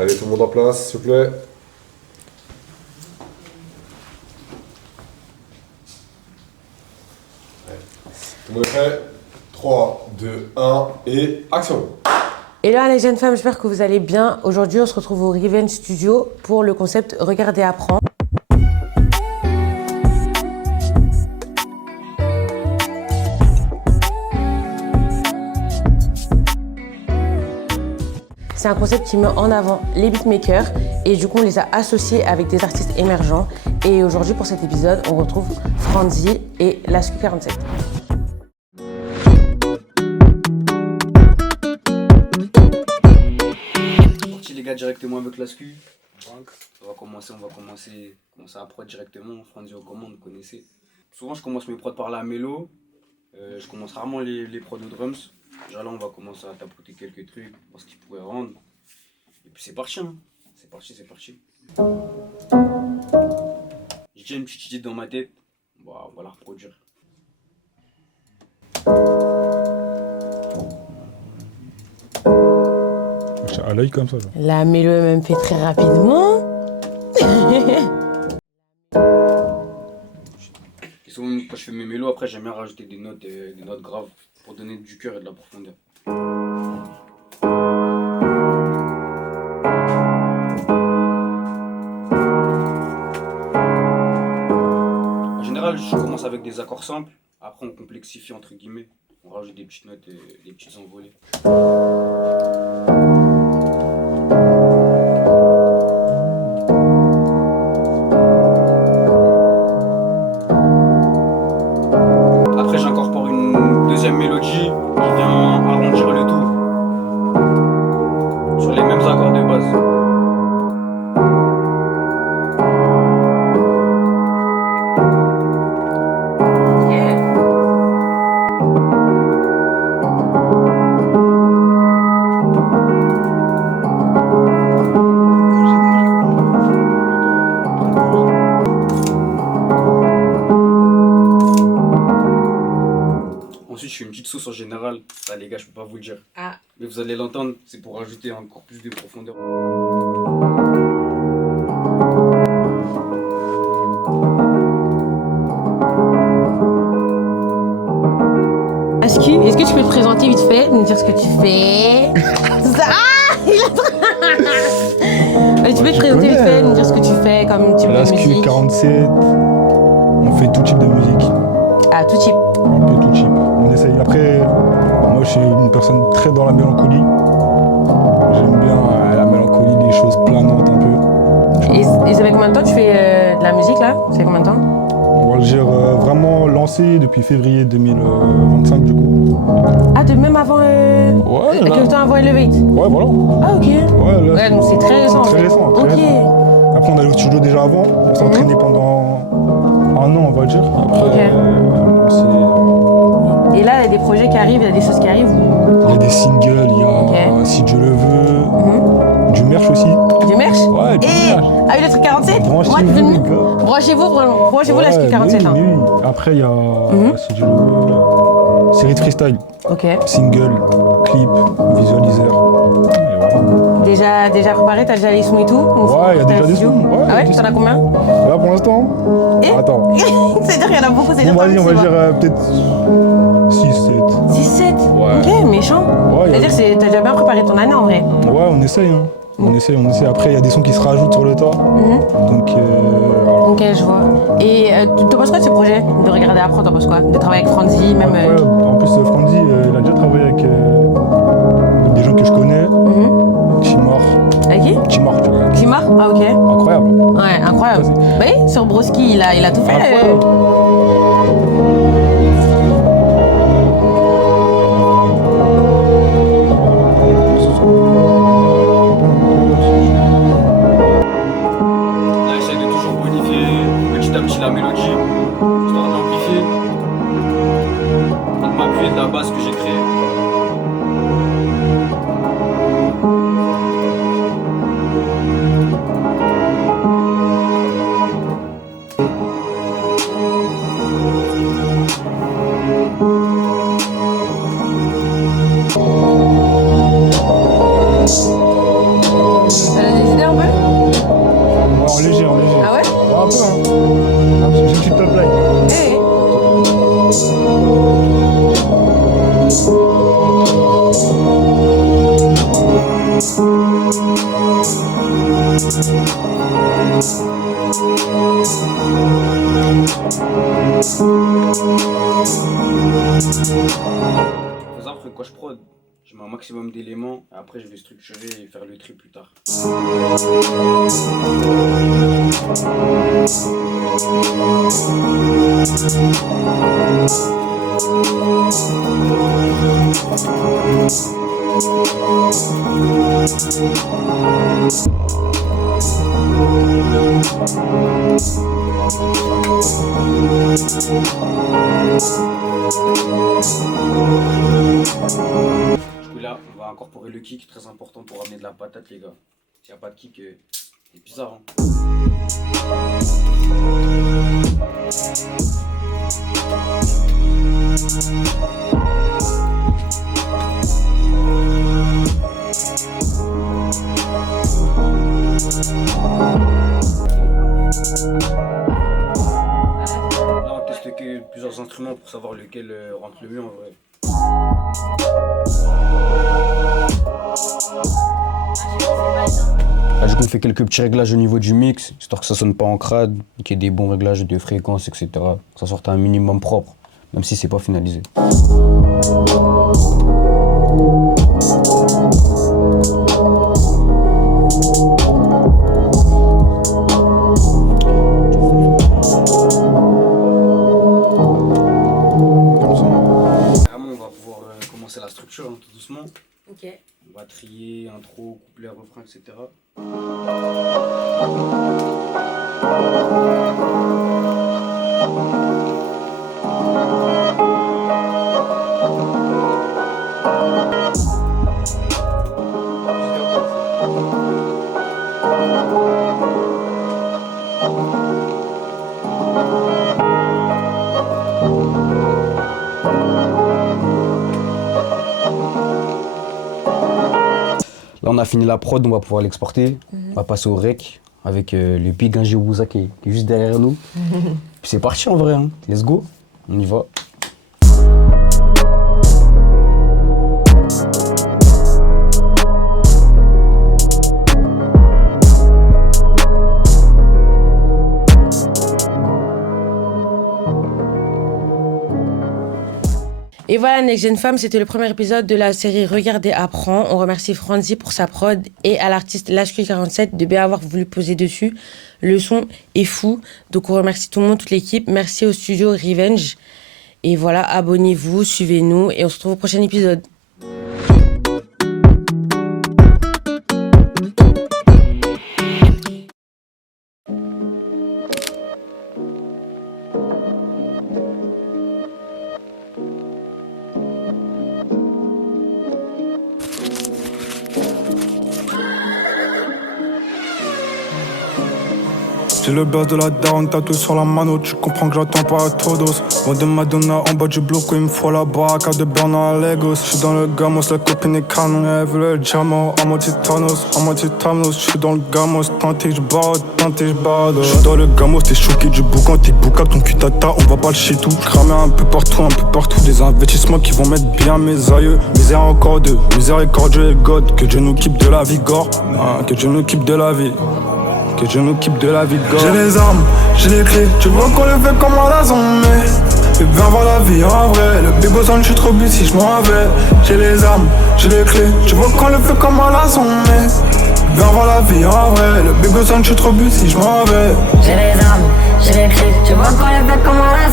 Allez, tout le monde en place, s'il vous plaît. Tout le monde est prêt? 3, 2, 1 et action! Hello les jeunes femmes, j'espère que vous allez bien. Aujourd'hui, on se retrouve au Riven Studio pour le concept Regarde et apprends. C'est un concept qui met en avant les beatmakers et du coup on les a associés avec des artistes émergents. Et aujourd'hui pour cet épisode, on retrouve Franzi et Lasku47. Les gars directement avec Lasku. On va commencer à prod directement. Franzi aux commandes, vous connaissez. Souvent je commence mes prods par la mélo. Je commence rarement les prods aux drums. Déjà là on va commencer à tapoter quelques trucs, voir ce qu'ils pourraient rendre. Et puis c'est parti hein. C'est parti. J'ai déjà une petite idée dans ma tête. Bon, on va la reproduire. À l'œil comme ça. Genre. La mélo est même fait très rapidement. Et souvent quand je fais mes mélos, après j'aime bien rajouter des notes graves pour donner du cœur et de la profondeur. En général, je commence avec des accords simples, après on complexifie entre guillemets, on rajoute des petites notes et des petites envolées. Après j'incorpore une deuxième mélodie qui vient arrondir le tout sur les mêmes accords de base. Ensuite, je fais une petite sauce en général. Ça, les gars, je peux pas vous le dire. Ah. Mais vous allez l'entendre, c'est pour rajouter encore plus de profondeur. Lasku, est-ce que tu peux te présenter vite fait, nous dire ce que tu fais? Ah, il a trop... Tu peux te présenter vite fait, nous dire ce que tu fais comme type de musique? Lasku47, on fait tout type de musique. Ah, tout type. Un peu tout type. On essaye. Après, moi je suis une personne très dans la mélancolie. J'aime bien la mélancolie, les choses planantes un peu. Et ça fait combien de temps que tu fais de la musique là? Ça fait combien de temps? On va le dire vraiment lancé depuis février 2025 du coup. Ah, de même avant Ouais, là. quel temps avant Elevate? Ouais, voilà. Ah, ok. Ouais, là, Ouais, donc c'est très récent. Très récent, très Ok. récent. Après, on allait au studio déjà avant. On s'est entraîné pendant un an, on va le dire. Après, Et là, il y a des projets qui arrivent, il y a des choses qui arrivent. il y a des singles, il y a Si Dieu le veut, du merch aussi. Du merch? Ouais, du Et merch. ah oui, le truc 47? Branchez-vous, Moi, tu veux les gars. branchez-vous Lasku 47. Oui, oui. Après, il y a Si Dieu le veut, série de freestyle, Ok. single, clip, visualiseur. Et voilà. Déjà préparé, t'as déjà les sons et tout? Ouais, il y a déjà des sons. Ouais, Ah ouais? T'en as combien? Là pour l'instant Et attends. C'est-à-dire qu'il y en a beaucoup, c'est Bon, déjà vas-y, on va dire peut-être 6, 7. 6-7? Ouais. Ok, méchant. Ouais, C'est-à-dire que t'as déjà bien préparé ton année en vrai. Ouais, on essaye. Hein. On essaye. Après, il y a des sons qui se rajoutent sur le tas. Donc, voilà. Ok, je vois. Et t'en penses quoi de ce projet? De regarder apprendre, t'en penses quoi? De travailler avec Franzi, même. Incroyable. En plus, Franzi, il a déjà travaillé avec des gens que je connais. Chimar. Avec qui? Chimar, tu vois. Climar? Ah, ok. Incroyable. Ouais, incroyable. Ça, Bah oui, sur Broski, il a tout fait. Incroyable. Là, j'essaie de toujours modifier petit à petit la mélodie, histoire d'amplifier et de m'appuyer de la base que j'ai créée. Faut savoir que quand je prod, je mets un maximum d'éléments, et après je vais structurer et faire le tri plus tard. Du coup là, on va incorporer le kick, très important pour amener de la patate les gars. S'il n'y a pas de kick, c'est bizarre hein. Là on teste plusieurs instruments pour savoir lequel rentre le mieux en vrai. Là, du coup, on fait quelques petits réglages au niveau du mix, histoire que ça sonne pas en crade, qu'il y ait des bons réglages de fréquences, etc. Que ça sorte à un minimum propre, même si c'est pas finalisé. Vraiment, on va pouvoir commencer la structure hein, tout doucement. Ok. On va trier intro, couplet, refrain, etc. Là, on a fini la prod, on va pouvoir l'exporter. On va passer au rec avec le Big Inge Wuza qui est juste derrière nous. Puis c'est parti en vrai, hein. Let's go, on y va. Et voilà, Next Gen Femme, c'était le premier épisode de la série Regarde et apprends. On remercie Franzi pour sa prod et à l'artiste Lashki47 de bien avoir voulu poser dessus. Le son est fou, donc on remercie tout le monde, toute l'équipe. Merci au studio Revenge. Et voilà, abonnez-vous, suivez-nous et on se retrouve au prochain épisode. J'ai le buzz de la daronne tatoué sur la mano, tu comprends que j'attends pas trop d'os. Moi de Madonna en bas du bloc, il me faut la baraka de Bernard à Lagos. J'suis dans le gamos, la copine est canon, elle veut le diamant, à moitié Thanos, j'suis dans le gamos, tenté j'barde. J'suis dans le gamos, t'es choqué du boucan, t'es boucable, ton cul tata, on va pas le chez tout. J'cramais un peu partout, des investissements qui vont mettre bien mes aïeux. Misère encore deux, miséricordieux et God, que Dieu nous quitte de la vie gore, que Dieu nous quitte de la vie. Que je m'occupe de la vie de gosse. J'ai les armes, j'ai les clés, tu vois qu'on le fait comme à la zone. Et viens voir la vie en vrai, le big boss, je suis trop busy, je m'en vais. J'ai les armes, j'ai les clés, tu vois qu'on le fait comme à la zone. Viens voir la vie en vrai, le big boss, je suis trop busy, je m'en vais. J'ai les armes, j'ai les clés, tu vois qu'on le fait comme à la